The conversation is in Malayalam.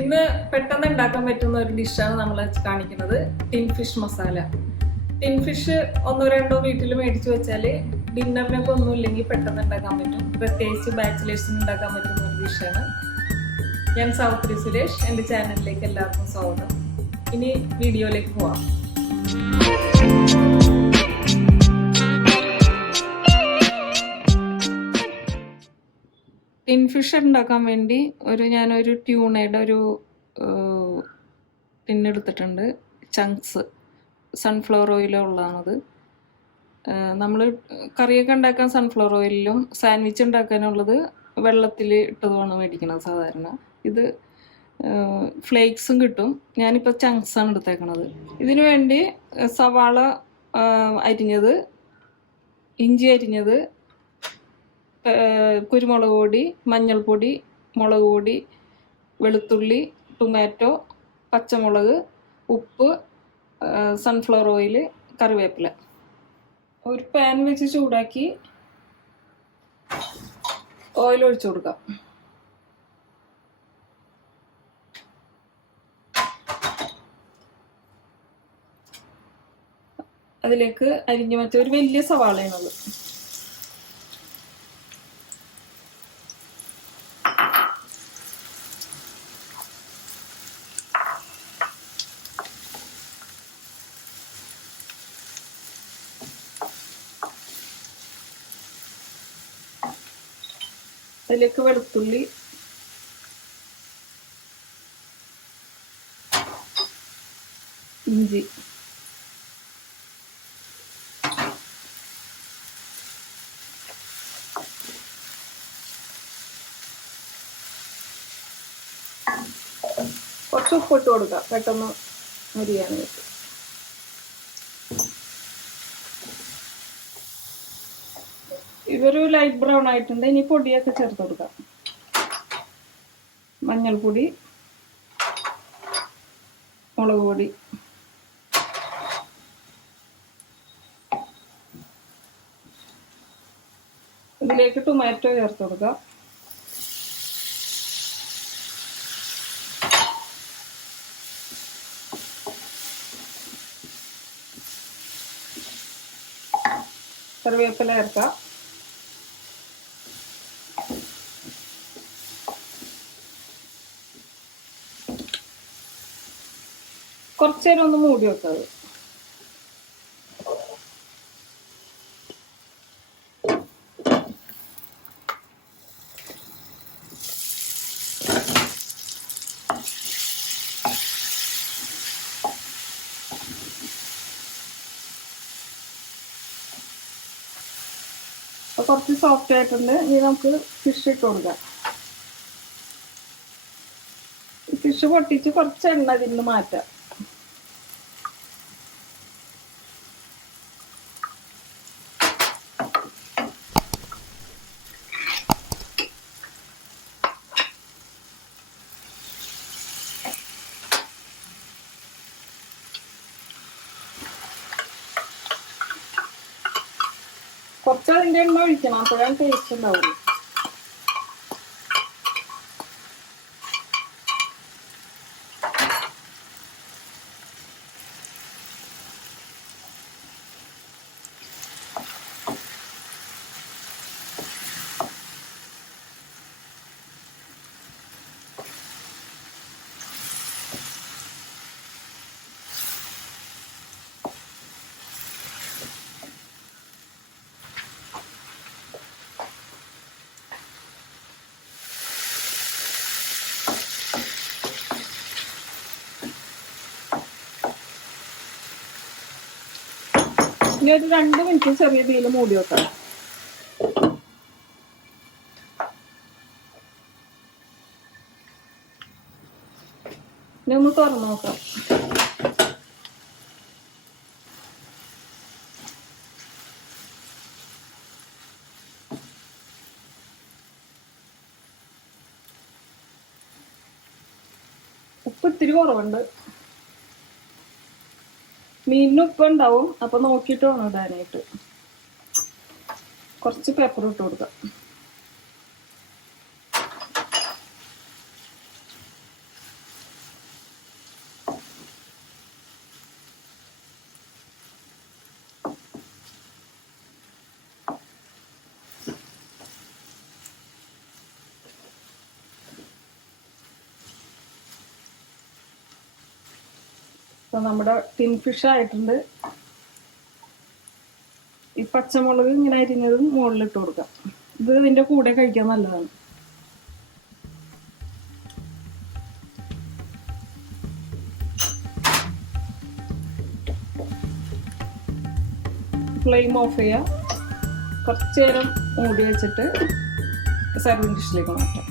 ഇന്ന് പെട്ടെന്ന് ഉണ്ടാക്കാൻ പറ്റുന്ന ഒരു ഡിഷാണ് നമ്മൾ കാണിക്കുന്നത്, tin fish masala. Tin fish ഒന്നോ രണ്ടോ വീട്ടിൽ മേടിച്ചു വെച്ചാൽ ഡിന്നറിനൊക്കെ ഒന്നും ഇല്ലെങ്കിൽ പെട്ടെന്ന് ഉണ്ടാക്കാൻ പറ്റും. പ്രത്യേകിച്ച് ബാച്ചിലേഴ്സിന് ഉണ്ടാക്കാൻ പറ്റുന്ന ഒരു ഡിഷാണ്. ഞാൻ സൗത്രി സുരേഷ്, എൻ്റെ ചാനലിലേക്ക് എല്ലാവർക്കും സ്വാഗതം. ഇനി വീഡിയോയിലേക്ക് പോവാം. ടിൻ ഫിഷ് ഉണ്ടാക്കാൻ വേണ്ടി ഞാനൊരു ട്യൂണയുടെ ഒരു ടിന്നെടുത്തിട്ടുണ്ട്. Chunks sunflower ഓയിലുള്ളതാണത്. നമ്മൾ കറിയൊക്കെ ഉണ്ടാക്കാൻ സൺഫ്ലവർ ഓയിലും സാൻഡ്വിച്ച് ഉണ്ടാക്കാനുള്ളത് വെള്ളത്തിൽ ഇട്ടതുമാണ് മേടിക്കുന്നത് സാധാരണ. ഇത് ഫ്ലേക്സും കിട്ടും. ഞാനിപ്പോൾ ചങ്ക്സാണ് എടുത്തേക്കണത്. ഇതിനു വേണ്ടി സവാള അരിഞ്ഞത്, ഇഞ്ചി അരിഞ്ഞത്, കുരുമുളക് പൊടി, മഞ്ഞൾപ്പൊടി, മുളക് പൊടി, വെളുത്തുള്ളി, ടൊമാറ്റോ, പച്ചമുളക്, ഉപ്പ്, സൺഫ്ലവർ ഓയിൽ, കറിവേപ്പില. ഒരു പാൻ വെച്ച് ചൂടാക്കി ഓയിൽ ഒഴിച്ചു കൊടുക്കാം. അതിലേക്ക് അരിഞ്ഞു വെച്ച ഒരു വലിയ സവാളയാണുള്ളത്. അതിലേക്ക് വെളുത്തുള്ളി, ഇഞ്ചി, കുറച്ച് ഉപ്പിട്ട് കൊടുക്കാം പെട്ടെന്ന് മരിയാനായിട്ട്. ഇതൊരു ലൈറ്റ് ബ്രൗൺ ആയിട്ടുണ്ട്. ഇനി പൊടിയൊക്കെ ചേർത്ത് കൊടുക്കാം. മഞ്ഞൾപ്പൊടി, മുളക് പൊടി, ഇതിലേക്ക് ടൊമാറ്റോ ചേർത്ത് കൊടുക്കാം. കറിവേപ്പില ചേർക്കാം. കുറച്ചു നേരം ഒന്ന് മൂടി വെക്കാം. അപ്പൊ കുറച്ച് സോഫ്റ്റ് ആയിട്ടുണ്ട്. ഇനി നമുക്ക് ഫിഷ് ഇട്ട് കൊടുക്കാം. ഫിഷ് പൊട്ടിച്ച് കുറച്ച് എണ്ണ ഇതിൽ നിന്ന് മാറ്റാം. കുറച്ച് അതിൻ്റെ എണ്ണ ഒഴിക്കണം, അപ്പോഴാണ് ടേസ്റ്റ് ഉണ്ടാവുള്ളൂ. ഇനി ഒരു 2 മിനിറ്റ് ചെറിയ തീയിൽ മൂടി വെക്കാം. ഇനി ഒന്ന് തുറന്നു നോക്കാം. ഉപ്പ് ഇത്തിരി കുറവുണ്ട്. മീനിന് ഉപ്പ് ഉണ്ടാവും, അപ്പൊ നോക്കിയിട്ട് വേണം ഇടാനായിട്ട്. കുറച്ച് പെപ്പർ ഇട്ട് കൊടുക്കാം. അപ്പോൾ നമ്മുടെ ടിൻ ഫിഷ് ആയിട്ടുണ്ട്. ഈ പച്ചമുളക് ഇങ്ങനെ അരിഞ്ഞതും മുകളിലിട്ട് കൊടുക്കാം. ഇത് ഇതിൻ്റെ കൂടെ കഴിക്കാൻ നല്ലതാണ്. ഫ്ലെയിം ഓഫ് ചെയ്യുക. കുറച്ച് നേരം മൂടി വെച്ചിട്ട് സർവിങ് ഡിഷിലേക്ക് മാറ്റാം.